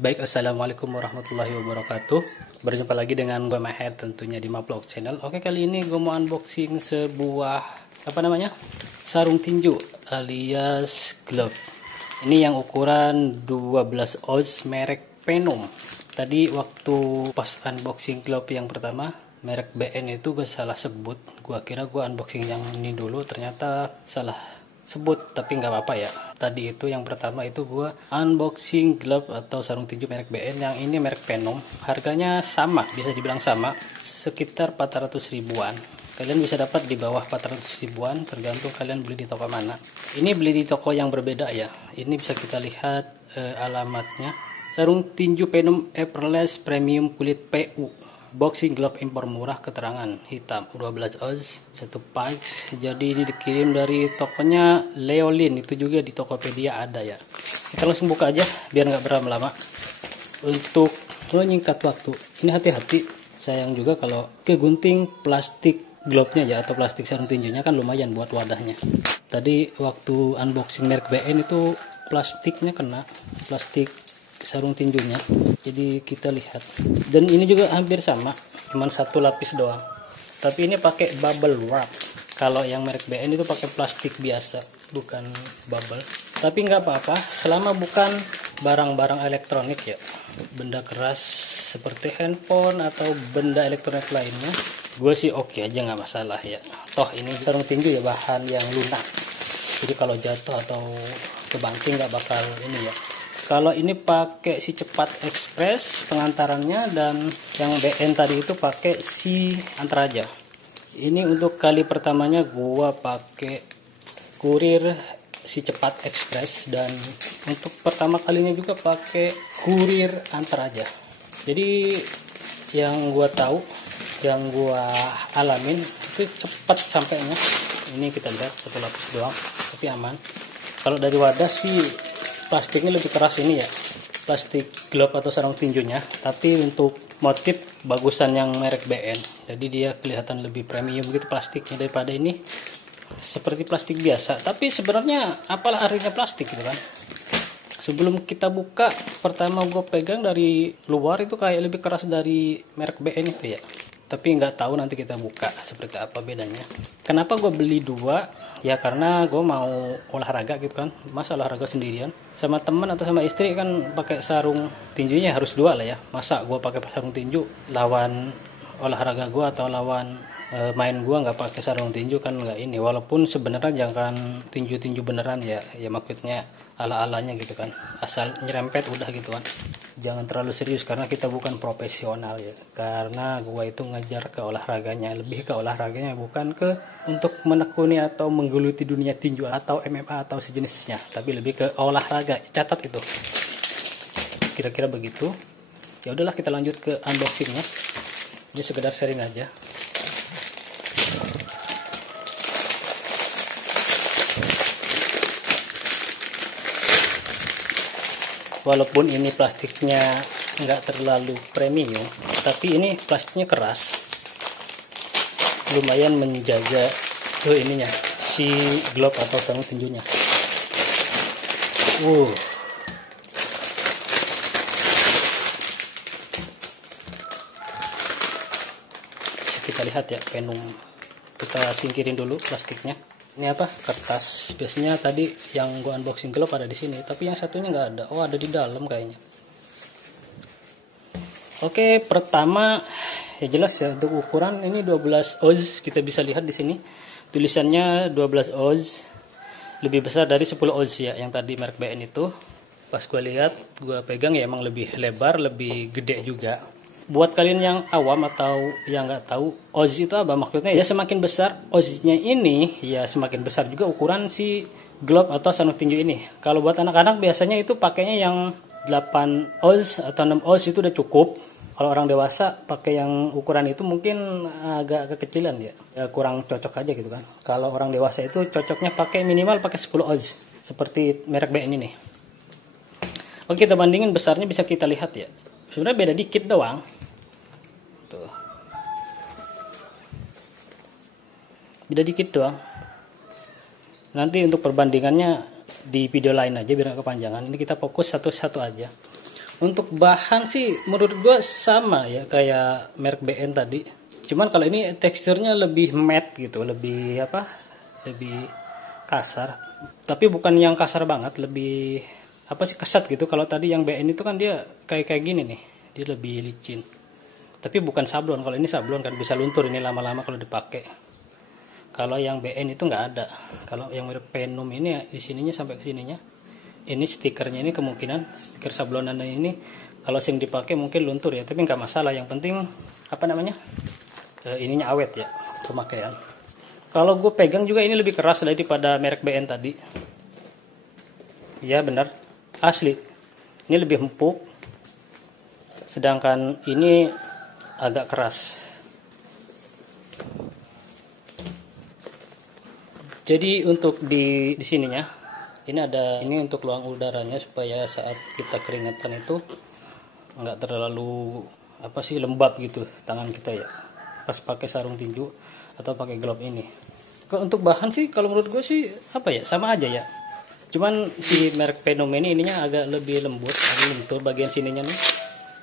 Baik, assalamualaikum warahmatullahi wabarakatuh. Berjumpa lagi dengan gue Mahed tentunya di Mavlog Channel. Oke, kali ini gue mau unboxing sebuah sarung tinju alias glove. Ini yang ukuran 12 oz merek Venom. Tadi waktu pas unboxing glove yang pertama merek BN itu gue salah sebut. Gue kira gue unboxing yang ini dulu, ternyata salah sebut, tapi nggak apa-apa ya. Tadi itu yang pertama itu gua unboxing glove atau sarung tinju merek BN, yang ini merek Venom. Harganya sama, bisa dibilang sama, sekitar 400 ribuan. Kalian bisa dapat di bawah 400 ribuan, tergantung kalian beli di toko mana. Ini beli di toko yang berbeda ya. Ini bisa kita lihat alamatnya. Sarung tinju Venom Everlast Premium kulit PU. Boxing glove impor murah, keterangan hitam, 12 oz, 1 packs. Jadi ini dikirim dari tokonya Leolin, itu juga di Tokopedia ada ya. Kita langsung buka aja biar nggak berlama-lama. Untuk menyingkat waktu, ini hati-hati, sayang juga kalau kegunting plastik glove-nya ya, atau plastik sarung tinjunya kan lumayan buat wadahnya. Tadi waktu unboxing merek BN itu plastiknya kena, plastik sarung tinjunya. Jadi kita lihat, dan ini juga hampir sama, cuman satu lapis doang, tapi ini pakai bubble wrap. Kalau yang merek BN itu pakai plastik biasa, bukan bubble. Tapi nggak apa-apa selama bukan barang-barang elektronik ya, benda keras seperti handphone atau benda elektronik lainnya, gue sih oke aja, nggak masalah ya. Toh ini sarung tinju ya, bahan yang lunak, jadi kalau jatuh atau kebanting nggak bakal ini ya. Kalau ini pakai si cepat ekspres pengantarannya, dan yang BN tadi itu pakai si Antaraja. Ini untuk kali pertamanya gua pakai kurir si cepat ekspres, dan untuk pertama kalinya juga pakai kurir Antaraja. Jadi yang gua tahu, yang gua alamin itu cepat sampainya. Ini kita lihat satu lapis doang, tapi aman. Kalau dari wadah sih plastiknya lebih keras ini ya, plastik glove atau sarung tinjunya, tapi untuk motif bagusan yang merek BN, jadi dia kelihatan lebih premium gitu plastiknya daripada ini seperti plastik biasa. Tapi sebenarnya apalah artinya plastik gitu kan. Sebelum kita buka, pertama gue pegang dari luar itu kayak lebih keras dari merek BN itu ya, tapi nggak tahu nanti kita buka seperti apa bedanya. Kenapa gue beli dua? Ya karena gue mau olahraga gitu kan, masa olahraga sendirian sama teman atau sama istri kan pakai sarung tinjunya harus dua lah ya. Masa gue pakai sarung tinju lawan olahraga gue atau lawan main gue nggak pakai sarung tinju kan nggak ini. Walaupun sebenarnya jangan tinju-tinju beneran ya, ya maksudnya ala-alanya gitu kan, asal nyerempet udah gitu kan, jangan terlalu serius karena kita bukan profesional ya. Karena gue itu ngejar ke olahraganya, lebih ke olahraganya, bukan ke untuk menekuni atau menggeluti dunia tinju atau MMA atau sejenisnya, tapi lebih ke olahraga. Catat itu, kira-kira begitu. Ya udahlah, kita lanjut ke unboxingnya. Ini sekedar sharing aja. Walaupun ini plastiknya nggak terlalu premium, tapi ini plastiknya keras, lumayan menjaga ininya si glove atau sarung tinjunya. Kita lihat ya, Venom. Kita singkirin dulu plastiknya. Ini apa? Kertas. Biasanya tadi yang gua unboxing glove ada di sini, tapi yang satunya nggak ada. Oh, ada di dalam kayaknya. Oke, pertama ya jelas ya, untuk ukuran ini 12 oz. Kita bisa lihat di sini tulisannya 12 oz. Lebih besar dari 10 oz ya, yang tadi merek BN itu. Pas gua lihat, gua pegang ya emang lebih lebar, lebih gede juga. Buat kalian yang awam atau yang nggak tahu oz itu apa maksudnya, ya semakin besar oznya ini ya semakin besar juga ukuran si glove atau sarung tinju ini. Kalau buat anak-anak biasanya itu pakainya yang 8 oz atau 6 oz itu udah cukup. Kalau orang dewasa pakai yang ukuran itu mungkin agak kekecilan ya, kurang cocok aja gitu kan. Kalau orang dewasa itu cocoknya pakai minimal pakai 10 oz seperti merek BN ini. Oke, kita bandingin besarnya, bisa kita lihat ya, sebenarnya beda dikit doang. Tuh. Beda dikit doang. Nanti untuk perbandingannya di video lain aja biar gak kepanjangan. Ini kita fokus satu-satu aja. Untuk bahan sih menurut gue sama ya kayak merek BN tadi. Cuman kalau ini teksturnya lebih matte gitu, lebih apa? Lebih kasar. Tapi bukan yang kasar banget, lebih apa sih, kesat gitu. Kalau tadi yang BN itu kan dia kayak gini nih. Dia lebih licin. Tapi bukan sablon. Kalau ini sablon kan bisa luntur ini lama-lama kalau dipakai. Kalau yang BN itu nggak ada. Kalau yang merek Penum ini di sininya sampai ke sininya. Ini stikernya ini kemungkinan stiker sablonan ini kalau sing dipakai mungkin luntur ya, tapi nggak masalah. Yang penting apa namanya, ininya awet ya pemakaian. Kalau gue pegang juga ini lebih keras daripada merek BN tadi. Ya benar, asli. Ini lebih empuk. Sedangkan ini agak keras. Jadi untuk di sininya ini ada ini untuk luang udaranya supaya saat kita keringetan itu nggak terlalu apa sih lembab gitu tangan kita ya pas pakai sarung tinju atau pakai glove ini. Kalau untuk bahan sih kalau menurut gue sih apa ya, sama aja ya. Cuman si merek Penum ini ininya agak lebih lembut, agak lentur bagian sininya nih.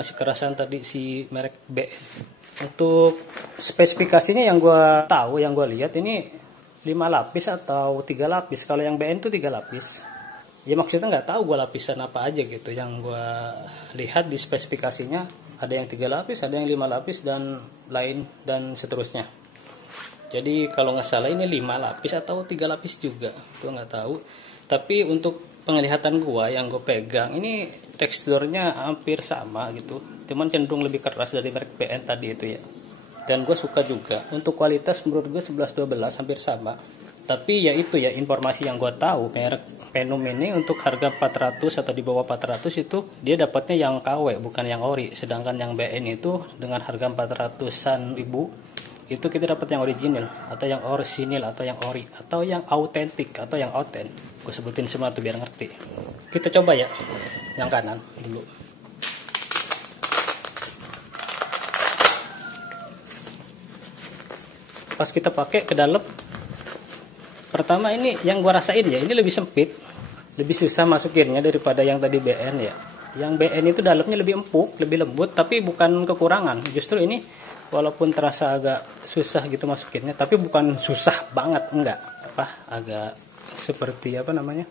Masih kerasan tadi si merek BN. Untuk spesifikasinya yang gue tahu, yang gue lihat ini 5 lapis atau 3 lapis. Kalau yang BN itu 3 lapis. Ya maksudnya nggak tahu gue lapisan apa aja gitu. Yang gue lihat di spesifikasinya ada yang 3 lapis, ada yang 5 lapis dan lain dan seterusnya. Jadi kalau nggak salah ini 5 lapis atau 3 lapis juga. Gue nggak tahu. Tapi untuk penglihatan gue yang gue pegang ini teksturnya hampir sama gitu. Cuman cenderung lebih keras dari merek BN tadi itu ya. Dan gue suka juga. Untuk kualitas menurut gue 11-12 hampir sama. Tapi ya itu ya informasi yang gue tahu, merek Penum ini untuk harga 400 atau di bawah 400 itu dia dapatnya yang KW bukan yang ori. Sedangkan yang BN itu dengan harga 400-an ribu itu kita dapat yang original atau yang orisinil atau yang ori atau yang autentik atau yang oten. Gue sebutin semua tuh biar ngerti. Kita coba ya yang kanan dulu. Pas kita pakai ke dalam, pertama ini yang gua rasain ya, ini lebih sempit, lebih susah masukinnya daripada yang tadi BN ya. Yang BN itu dalamnya lebih empuk, lebih lembut, tapi bukan kekurangan. Justru ini walaupun terasa agak susah gitu masukinnya, tapi bukan susah banget, enggak. Agak seperti apa namanya,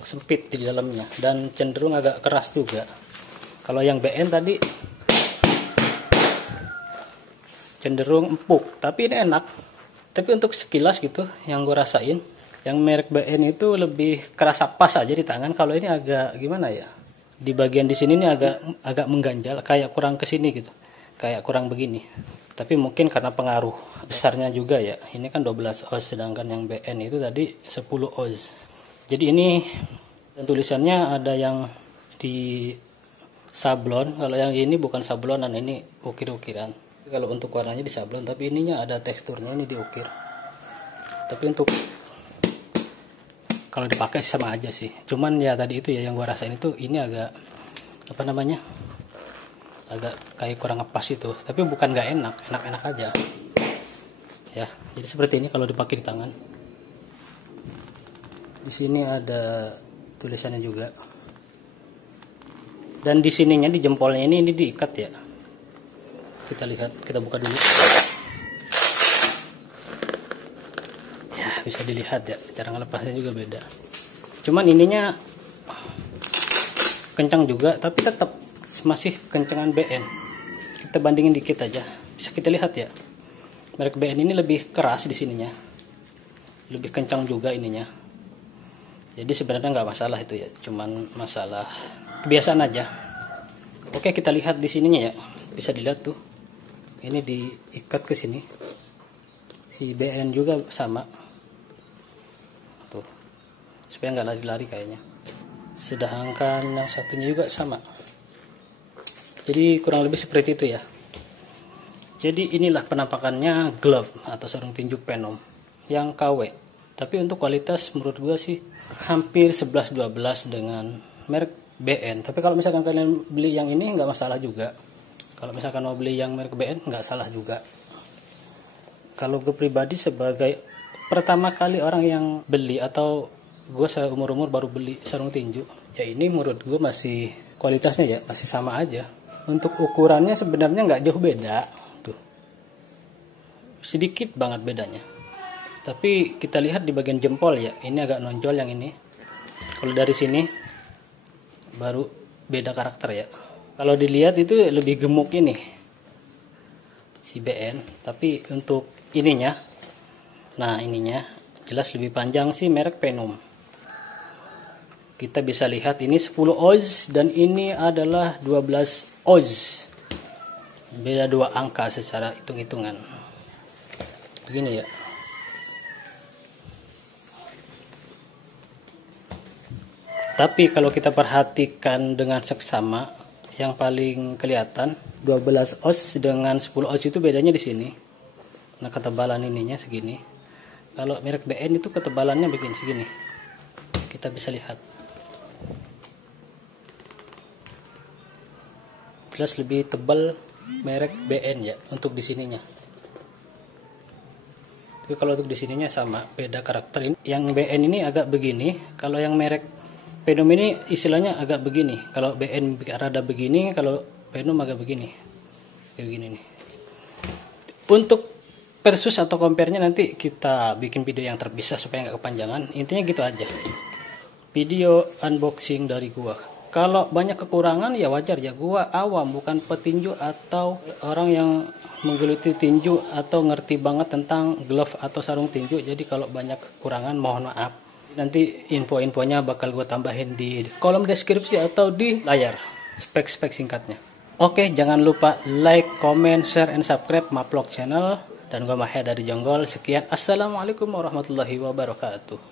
sempit di dalamnya dan cenderung agak keras juga. Kalau yang BN tadi cenderung empuk, tapi ini enak. Tapi untuk sekilas gitu yang gue rasain, yang merek BN itu lebih kerasa pas aja di tangan. Kalau ini agak gimana ya, di bagian di sini ini agak mengganjal, kayak kurang kesini gitu, kayak kurang begini. Tapi mungkin karena pengaruh besarnya juga ya. Ini kan 12 oz, sedangkan yang BN itu tadi 10 oz. Jadi ini tulisannya ada yang di sablon. Kalau yang ini bukan sablonan, ini ukir-ukiran. Kalau untuk warnanya di sablon, tapi ininya ada teksturnya, ini diukir. Tapi untuk kalau dipakai sama aja sih. Cuman ya tadi itu ya yang gua rasain itu ini agak apa namanya, agak kayak kurang ngepas itu. Tapi bukan nggak enak, enak-enak aja. Ya, jadi seperti ini kalau dipakai di tangan. Di sini ada tulisannya juga. Dan di sininya di jempolnya ini diikat ya. Kita lihat, kita buka dulu. Ya, bisa dilihat ya, cara ngelepasnya juga beda. Cuman ininya kencang juga, tapi tetap masih kencangan BN. Kita bandingin dikit aja, bisa kita lihat ya. Merek BN ini lebih keras di sininya, lebih kencang juga ininya. Jadi sebenarnya nggak masalah itu ya, cuman masalah kebiasaan aja. Oke, kita lihat di sininya ya, bisa dilihat tuh. Ini diikat ke sini. Si BN juga sama. Tuh. Supaya nggak lari-lari kayaknya. Sedangkan yang satunya juga sama. Jadi kurang lebih seperti itu ya. Jadi inilah penampakannya glove atau sarung tinju Penum yang KW. Tapi untuk kualitas menurut gua sih hampir 11-12 dengan merek BN. Tapi kalau misalkan kalian beli yang ini nggak masalah juga. Kalau misalkan mau beli yang merek BN nggak salah juga. Kalau gue pribadi sebagai pertama kali orang yang beli atau gue seumur-umur baru beli sarung tinju, ya ini menurut gue masih kualitasnya ya masih sama aja. Untuk ukurannya sebenarnya nggak jauh beda, tuh sedikit banget bedanya. Tapi kita lihat di bagian jempol ya, ini agak nonjol yang ini. Kalau dari sini baru beda karakter ya. Kalau dilihat itu lebih gemuk ini si BN, tapi untuk ininya, nah ininya jelas lebih panjang sih merek Penum. Kita bisa lihat ini 10 oz dan ini adalah 12 oz. Beda 2 angka secara hitung-hitungan. Begini ya. Tapi kalau kita perhatikan dengan seksama, yang paling kelihatan 12 oz dengan 10 oz itu bedanya di sini. Nah, ketebalan ininya segini. Kalau merek BN itu ketebalannya begini segini. Kita bisa lihat. Jelas lebih tebal merek BN ya untuk di sininya. Tapi kalau untuk di sininya sama, beda karakter. Yang BN ini agak begini, kalau yang merek Penum ini istilahnya agak begini. Kalau BN rada begini, kalau Penum agak begini. Kayak begini nih. Untuk versus atau compare-nya nanti kita bikin video yang terpisah supaya nggak kepanjangan. Intinya gitu aja. Video unboxing dari gua. Kalau banyak kekurangan ya wajar ya, gua awam bukan petinju atau orang yang menggeluti tinju atau ngerti banget tentang glove atau sarung tinju. Jadi kalau banyak kekurangan mohon maaf. Nanti info-infonya bakal gue tambahin di kolom deskripsi atau di layar spek-spek singkatnya. Oke, jangan lupa like, comment, share, and subscribe Maplok Channel. Dan gue Maher dari Jonggol. Sekian, assalamualaikum warahmatullahi wabarakatuh.